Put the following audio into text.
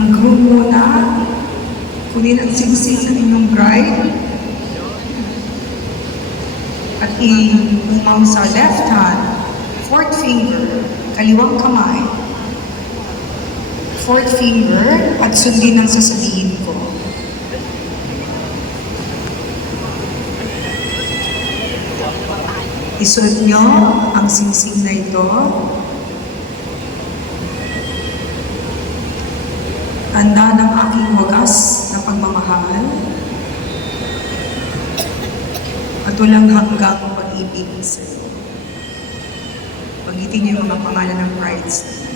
Ang groom muna, kunin ang singsing ng inyong bride at iumaw sa left hand, fourth finger, kaliwang kamay, fourth finger, at sundin ang sasabihin ko. Isuot nyo ang singsing na ito. Tanda ng aking wagas na pagmamahal at walang hanggang pag-ibig sa iyo. Pagitin niyo yung mga pangalan ng brides.